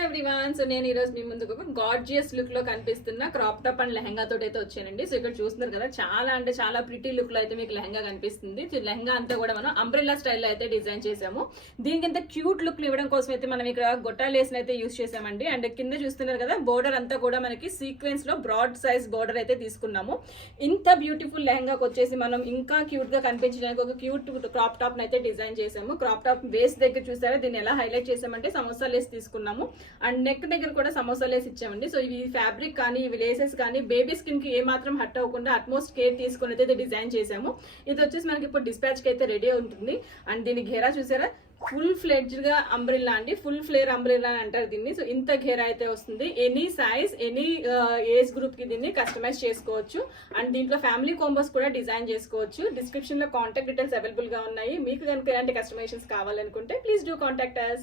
Hello everyone. So నేను ఈరోజు మీ ముందుకు ఒక గార్జియస్ లుక్ లో కనిపిస్తున్న క్రాప్ టాప్ అండ్ లెహంగా తోటి అయితే వచ్చానండి. సో ఇక్కడ చూస్తున్నారు కదా, చాలా అంటే చాలా ప్రిటీ లుక్ లో అయితే మీకు లెహంగా కనిపిస్తుంది. లెహంగా అంతా కూడా మనం అంబ్రెల్లా స్టైల్లో అయితే డిజైన్ చేసాము. దీనికి ఇంత క్యూట్ లుక్ ఇవ్వడం కోసం అయితే మనం ఇక్కడ గొట్టా లేస్ అయితే యూస్ చేసామండి. అండ్ కింద చూస్తున్నారు కదా, బోర్డర్ అంతా కూడా మనకి సీక్వెన్స్ లో బ్రాడ్ సైజ్ బోర్డర్ అయితే తీసుకున్నాము. ఇంత బ్యూటిఫుల్ లెహంగాకి వచ్చేసి మనం ఇంకా క్యూట్ గా కనిపించడానికి ఒక క్యూట్ క్రాప్ టాప్ అయితే డిజైన్ చేసాము. క్రాప్ టాప్ వేస్ట్ దగ్గర చూసారా, దీన్ని ఎలా హైలైట్ చేసామంటే సమోసా లేస్ తీసుకున్నాము. అండ్ నెక్ దగ్గర కూడా సమోసా లేస్ ఇచ్చామండి. సో ఇవి ఫ్యాబ్రిక్ కానీ ఇవి లేసెస్ కానీ బేబీ స్కిన్ కి ఏ మాత్రం హట్ అవ్వకుండా అట్మోస్ట్ కేర్ తీసుకుని అయితే డిజైన్ చేసాము. ఇది వచ్చేసి మనకి ఇప్పుడు డిస్పాచ్ కి అయితే రెడీ ఉంటుంది. అండ్ దీని ఘేరా చూసారా, ఫుల్ ఫ్లెడ్జ్డ్ గా అంబ్రెల్లా అండి, ఫుల్ ఫ్లేర్ అంబ్రెల్లా అని అంటారు దీన్ని. సో ఇంత ఘేరా అయితే వస్తుంది. Any size any age group కి దీన్ని కస్టమైజ్ చేసుకోవచ్చు. అండ్ దీంట్లో ఫ్యామిలీ కాంబోస్ కూడా డిజైన్ చేసుకోవచ్చు. డిస్క్రిప్షన్ లో కాంటాక్ట్ డీటెయిల్స్ అవైలబుల్ గా ఉన్నాయి. మీకు కనుక ఎలాంటి కస్టమైజేషన్స్ కావాలనుకుంటే ప్లీజ్ డూ కాంటాక్ట్ us.